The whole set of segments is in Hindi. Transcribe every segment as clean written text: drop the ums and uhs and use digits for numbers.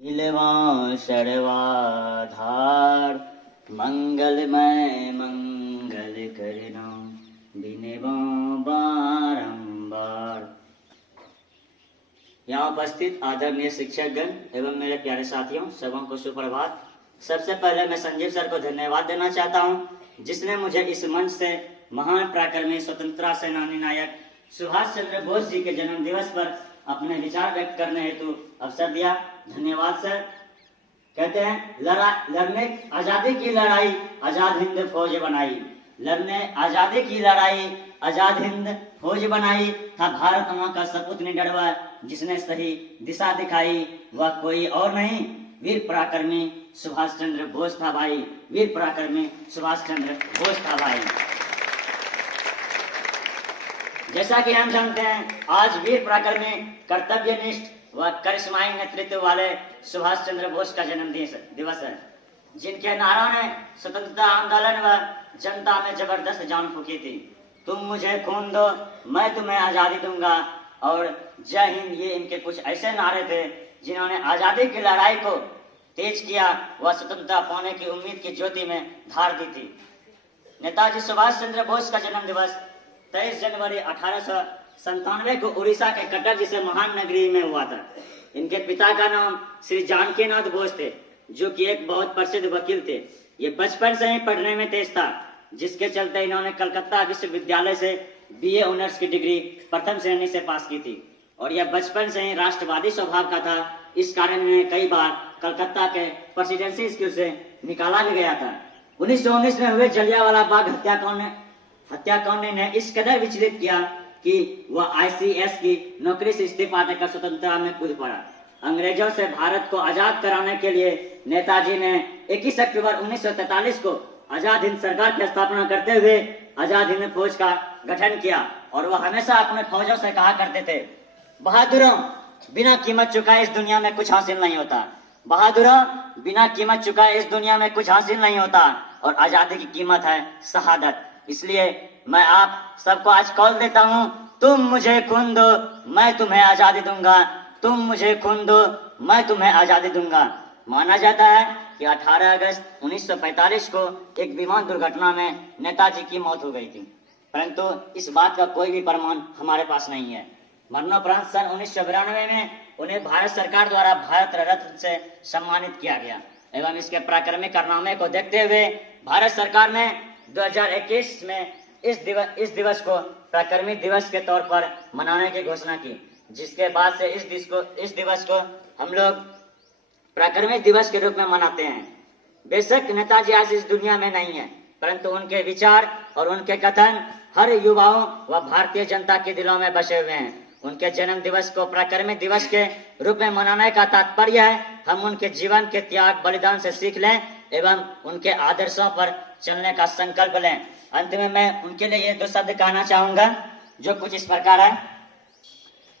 नीलवां सर्वाधार मंगलमय मंगल करना बिनवां बारंबार। यहाँ उपस्थित आदरणीय शिक्षकगण एवं मेरे प्यारे साथियों, सबों को सुप्रभात। सबसे पहले मैं संजीव सर को धन्यवाद देना चाहता हूँ, जिसने मुझे इस मंच से महान पराक्रमी स्वतंत्रता सेनानी नायक सुभाष चंद्र बोस जी के जन्म दिवस पर अपने विचार व्यक्त करने हेतु अवसर दिया। धन्यवाद सर। कहते हैं, लड़ने आजादी की लड़ाई आजाद हिंद फौज बनाई, लड़ने आजादी की लड़ाई आजाद हिंद फौज बनाई, था भारत मां का सपूत निडरवा, जिसने सही दिशा दिखाई, वह कोई और नहीं वीर पराक्रमी सुभाष चंद्र बोस था भाई, वीर पराक्रमी सुभाष चंद्र बोस था भाई। जैसा कि हम जानते हैं, आज वीर पराक्रमी कर्तव्यनिष्ठ व करिश्माई नेतृत्व वाले सुभाष चंद्र बोस का जन्म दिवस है, जिनके नारों ने स्वतंत्रता आंदोलन व जनता में जबरदस्त जान फूकी थी। तुम मुझे खून दो, मैं तुम्हें आजादी दूंगा और जय हिंद, ये इनके कुछ ऐसे नारे थे जिन्होंने आजादी की लड़ाई को तेज किया व स्वतंत्रता पाने की उम्मीद की ज्योति में धार दी थी। नेताजी सुभाष चंद्र बोस का जन्म दिवस 23 जनवरी 1897 को उड़ीसा के कटक जिसे महान नगरी में हुआ था। इनके पिता का नाम श्री जानकीनाथ बोस थे, जो कि एक बहुत प्रसिद्ध वकील थे। ये बचपन से ही पढ़ने में तेज था, जिसके चलते इन्होंने कलकत्ता विश्वविद्यालय से बीए ऑनर्स की डिग्री प्रथम श्रेणी से पास की थी और यह बचपन से ही राष्ट्रवादी स्वभाव का था। इस कारण इन्हें कई बार कलकत्ता के प्रेसिडेंसी स्कूल से निकाला भी गया था। 1919 में हुए जलियांवाला बाग हत्याकांड ने इस कदर विचलित किया कि वह आईसीएस की नौकरी से इस्तीफा देकर स्वतंत्रता में कूद पड़ा। अंग्रेजों से भारत को आजाद कराने के लिए नेताजी ने 21 अक्टूबर 1943 को आजाद हिंद सरकार की स्थापना करते हुए आजाद हिंद फौज का गठन किया और वह हमेशा अपने फौजों से कहा करते थे, बहादुरों, बिना कीमत चुकाए इस दुनिया में कुछ हासिल नहीं होता। बहादुरों, बिना कीमत चुकाए इस दुनिया में कुछ हासिल नहीं होता और आजादी की कीमत है शहादत। इसलिए मैं आप सबको आज कॉल देता हूँ, तुम मुझे खून दो, मैं तुम्हें आजादी दूंगा, तुम मुझे खून दो, मैं तुम्हें आजादी दूंगा। माना जाता है कि 18 अगस्त 1945 को एक विमान दुर्घटना में नेताजी की मौत हो गई थी, परंतु इस बात का कोई भी प्रमाण हमारे पास नहीं है। मरणोपरांत सन 1992 में उन्हें भारत सरकार द्वारा भारत रत्न से सम्मानित किया गया एवं इसके पराक्रमी कारनामे को देखते हुए भारत सरकार ने 2021 में इस दिवस को पराक्रमी दिवस के तौर पर मनाने की घोषणा की, जिसके बाद से इस दिवस को हम लोग पराक्रमी दिवस के रूप में मनाते हैं। बेशक नेताजी आज इस दुनिया में नहीं है, परंतु उनके विचार और उनके कथन हर युवाओं व भारतीय जनता के दिलों में बसे हुए हैं। उनके जन्म दिवस को पराक्रमी दिवस के रूप में मनाने का तात्पर्य है हम उनके जीवन के त्याग बलिदान से सीख लें एवं उनके आदर्शों पर चलने का संकल्प लें। अंत में मैं उनके लिए ये 2 शब्द कहना चाहूंगा, जो कुछ इस प्रकार है।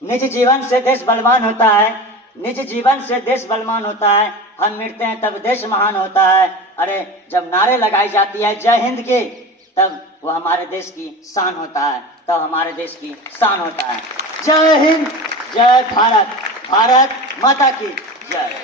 निज जीवन से देश बलवान होता है, निज जीवन से देश बलवान होता है, हम मिटते हैं तब देश महान होता है। अरे जब नारे लगाई जाती है जय हिंद की, तब वो हमारे देश की शान होता है, तब हमारे देश की शान होता है। जय हिंद, जय भारत, भारत माता की जय।